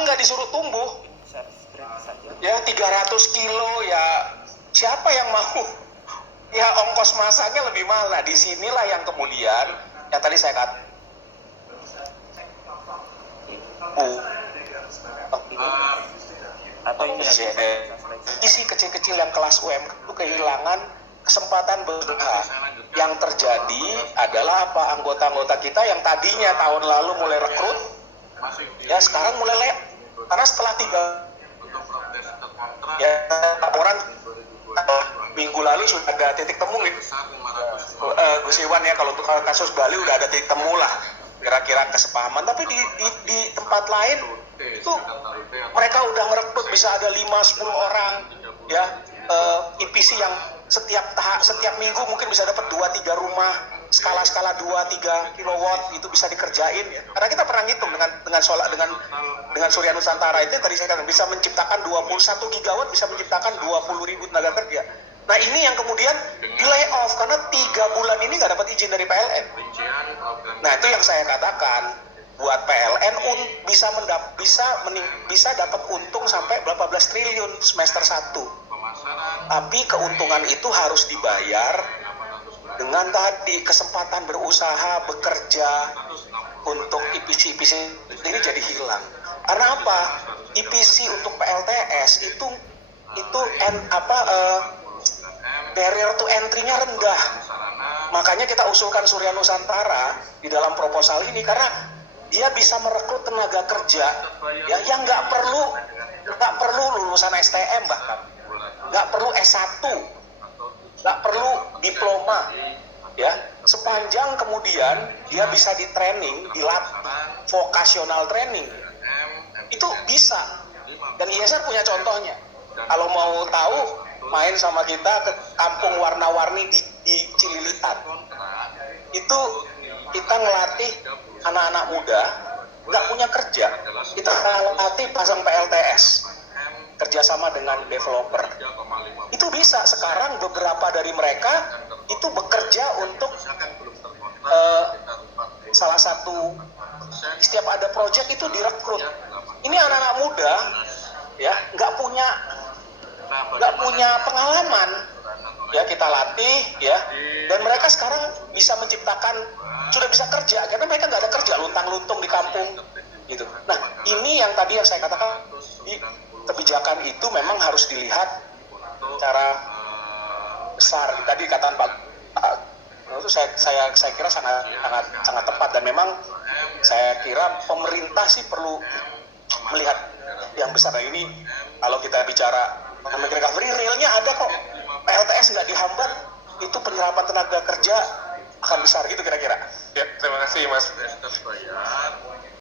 nggak disuruh tumbuh. Ya 300 kilo ya siapa yang mau? Ya ongkos masaknya lebih mahal. Nah disinilah yang kemudian yang tadi saya katakan atau isi kecil-kecil yang kelas UMK itu kehilangan kesempatan berusaha. Yang terjadi adalah apa, anggota-anggota kita yang tadinya tahun lalu mulai rekrut ya sekarang mulai karena setelah 3 ya laporan minggu lalu sudah ada titik temu gitu. Gus Iwan ya, kalau untuk kasus Bali udah ada titik temu lah kira-kira kesepahaman, tapi di tempat lain itu mereka udah merekrut bisa ada 5-10 orang ya, IPC yang setiap minggu mungkin bisa dapat 2-3 rumah skala 2-3 kilowatt itu bisa dikerjain ya. Karena kita pernah ngitung dengan Surya Nusantara itu tadi saya katakan bisa menciptakan 21 gigawatt, bisa menciptakan 20.000 tenaga kerja. Nah ini yang kemudian di lay off karena 3 bulan ini nggak dapat izin dari PLN. Nah itu yang saya katakan, buat PLN bisa dapat untung sampai berapa belas triliun semester 1. Tapi keuntungan itu harus dibayar dengan tadi kesempatan berusaha, bekerja untuk IPC ini jadi hilang. Karena apa? IPC untuk PLTS itu barrier to entry-nya rendah. Makanya kita usulkan Surya Nusantara di dalam proposal ini karena dia bisa merekrut tenaga kerja ya, yang nggak perlu lulusan STM, bahkan nggak perlu S1, nggak perlu diploma ya, sepanjang kemudian dia bisa di training, dilatih, vocational training itu bisa. Dan ISR punya contohnya. Kalau mau tahu, main sama kita ke kampung warna-warni di Cililitan. Itu kita ngelatih anak-anak muda nggak punya kerja, kita latih pasang PLTS kerjasama dengan developer. Itu bisa. Sekarang beberapa dari mereka itu bekerja untuk salah satu, setiap ada project itu direkrut. Ini anak-anak muda ya, nggak punya pengalaman ya, kita latih ya, dan mereka sekarang bisa sudah bisa kerja karena mereka nggak ada kerja, luntang-luntung di kampung gitu. Nah ini yang tadi yang saya katakan, kebijakan itu memang harus dilihat secara besar. Tadi kataan Pak itu saya kira sangat tepat, dan memang saya kira pemerintah sih perlu melihat yang besar. Nah ini kalau kita bicara economic recovery, realnya ada kok. PLTS nggak dihambat, itu penyerapan tenaga kerja akan besar gitu kira-kira. Ya, terima kasih Mas.